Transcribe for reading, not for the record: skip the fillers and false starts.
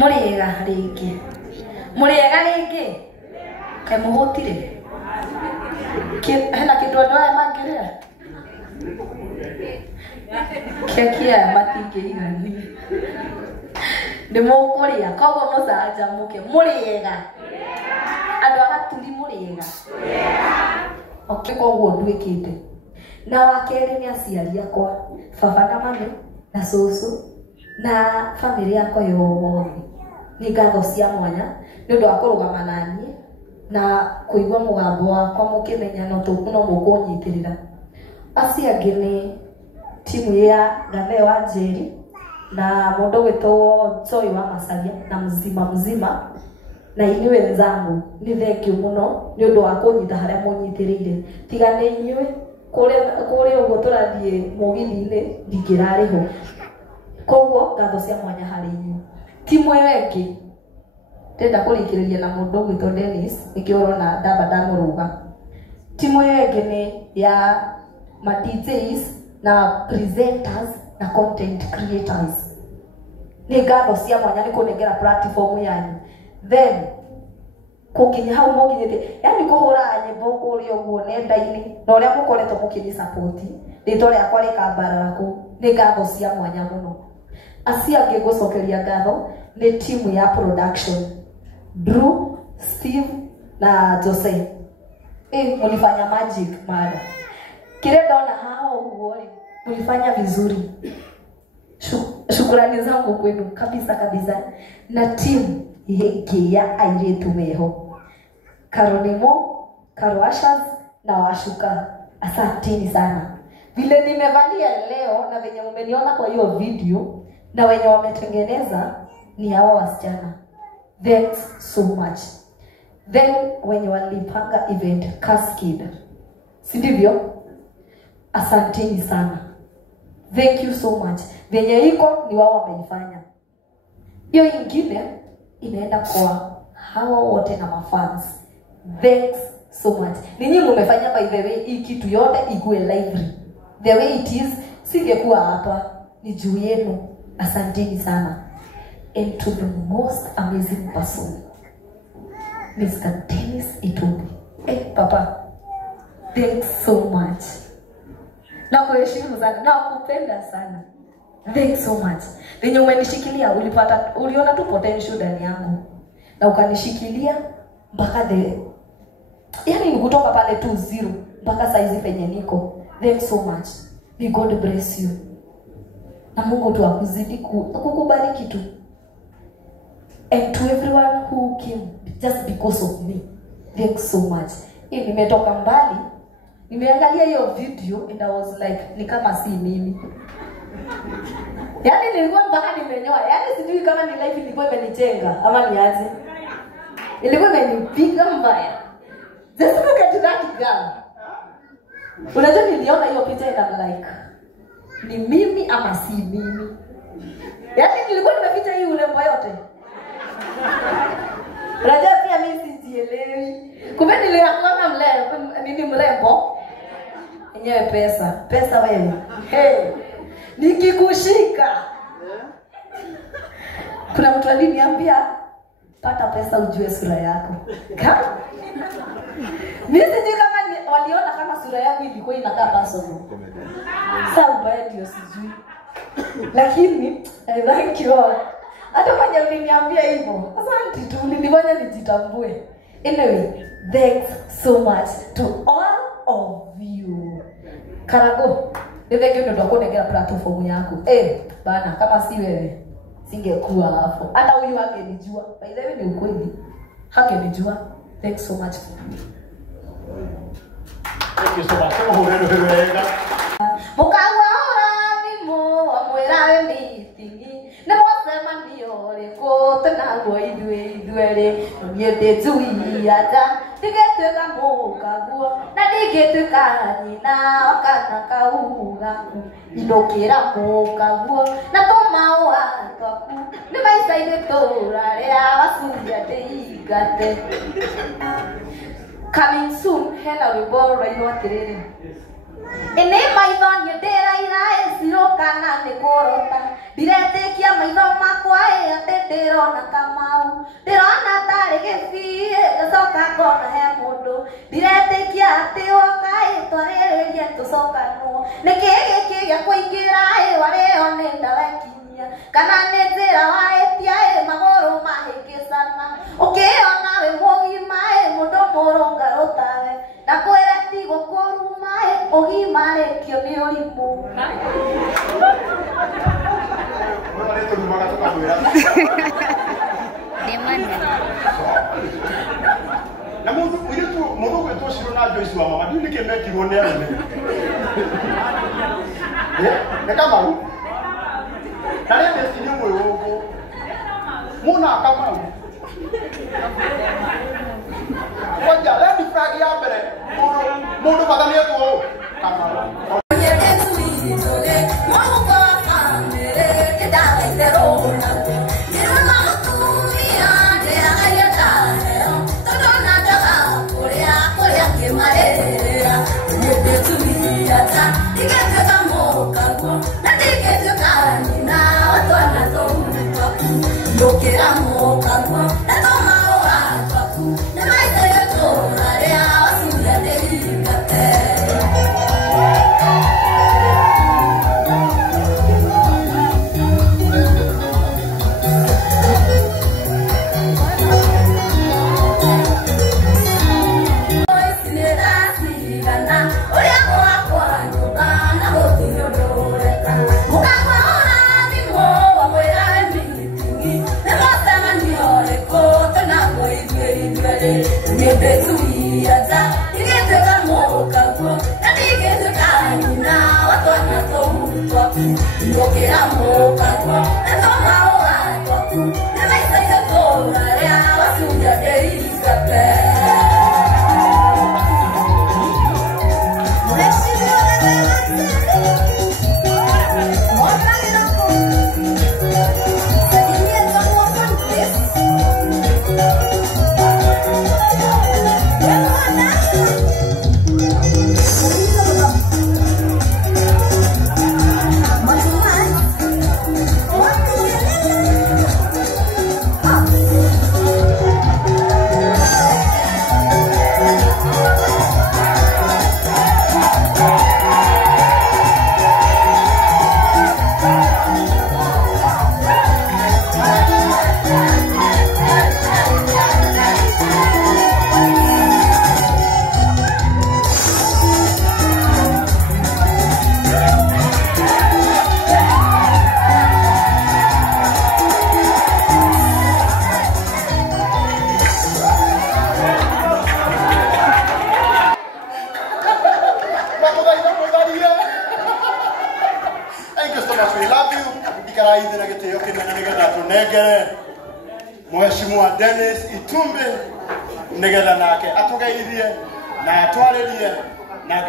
Muriega ringi. Muriega ringi. Ke muhutire. Hena kindu andu aya mangiria. Kekia matingĩigani. Nĩ mũkũrĩa koguo mũcanjamũke mũrĩega. Andũ a Gaturi mũrĩega. Okay, koguo nduĩkĩte. Na wa kerĩ nĩ aciari akwa, baba na mami na cũcũ na famĩlĩ yakwa yothe. Nĩ ngatho cia mwanya nĩ ũndũ wa kũrũgama na niĩ na kũigua mũgambo wakwa mũkĩmenya no mũkũnyitĩrĩra. Acio angĩ nĩ timu ya Gatheo wa Njeri na mũndũ wĩtwo Joy wa Macharia na mzima na inyuĩ wenzangu nĩ thengiũ mũno nĩ ũndũ wa kũnyita harĩa mũnyitĩrĩire. Tiga nĩ inyuĩ kũrĩa ũguo tũrathiĩ mũgithi-inĩ ndingĩrarĩ ho. Koguo ngatho cia mwanya harĩ inyuĩ. Timu ĩyo ĩngĩ ndenda kũrĩkĩrĩria na mũndũ wĩtwo Dennis nĩkĩo ũrona ndamba ndamũrũga. Timu ĩyo ĩngĩ nĩ ya ma DJs na presenters na content creators. Nĩ ngatho cia mwanya nĩ kũnengera platform yanyu. Then kukinya hau mũginyĩte yani kũhũra nyĩmbo kũrĩa ũguo nenda-inĩ na ũrĩa mũkoretwo mũkĩni support rĩtwa rĩakwa rĩkambarara kũu. Nĩ ngatho cia mwanya mũno. Acio angĩ ngũcokeria ngatho nĩ timu ya production, Drew, Steve na Jose. Mlifanya magic mada. Kile ndona hao huo mlifanya vizuri. Shukrani zangu kwenu kabisa. Na timu hiki ya airetu meho. Karonimo, Karuashas na Washuka. Asanteni sana. Vile nimevalia leo na venye mmeniona kwa hiyo video na wenye wametengeneza ni hawa wasichana. Thanks so much. Then wenye walipanga event Cascade. Si ndivyo? Asanteni sana. Thank you so much. Venye iko ni wao wameifanya. Hiyo ingine inaenda kwa hawa wote na mafans. Thanks so much. Ninyi mmefanya by the way hii kitu yote ikue lively. The way it is singekuwa hapa ni juu yenu. Asanteni sana. And to the most amazing person, Mr. Dennis Itumbi. Papa, thanks so much. Na kuheshimu sana, na kupenda sana. Thanks so much. Venye umenishikilia uliona tu potential ndani yangu. Na ukanishikilia mpaka yani kutoka pale 2-0 mpaka saizi penye niko. Thanks so much. May God bless you. Na Mungu tu akuzidi kukubariki tu. And to everyone who came just because of me, thanks so much. Nimetoka mbali, nimeangalia hiyo video and I was like, ni kama si mimi. Yani nilikuwa mpaka nimenyoa, yani sijui kama ni life ilikuwa imenichenga ama ni aje. Ilikuwa imenipiga mbaya. Just look at that girl. Unajua niliona hiyo picha and I'm like, ni mimi ama si mimi? Yani nilikuwa nimeficha hii urembo yote. Unajua pia mimi sijielewi. Kumbe niliamua mrembo. Yenyewe pesa wewe. Hey. Nikikushika. Kuna mtu aliniambia pata pesa ujue sura yako. Mimi sijui kama waliona kama sura yangu ilikuwa inakaa personal. Sasa ubaya ndio sijui. Lakini thank you. Hata kama uliniambia hivyo. Asante tu nilifanya nijitambue. Anyway, thanks so much to all of you. Karago, ndio ndio kunegea platform yako. Bana kama si wewe singekuwa hapo. Hata huyu angenijua. By the way ni ukweli. Hangenijua. Thanks so much. Thank you so much. Mukawa mo amwerawe meeting. Na wasema ndio reko tanago idwe niende tui ata tigeteka mukaguo na tigeteka nyina kana kauga indokera mukaguo na tomao atwaku ni maisaide tora ria wasuya teigate. Coming soon hena rwimbo rwaino atiriri ene maitho nyendera irae sirokana ni kurota ndiretekia maitho makwa ate ndirona gucokanwo nikege gya kuingira wale onenda wakinyia kana nezera waetia magoro mahikisana ukiona we mogima mundu moronga rotawe na kwera ti gukuruma ogima rekio ni urimu na mundu kwetu shiro na Joyce wa mama ndiye nikemeki wone ane ne kama u kale besi ni mwe wogo muna kama u wanja lendi fragi ya bere mundu badani yetu kama Mheshimiwa Dennis Itumbi nigera nake atugeirie na atwarerie na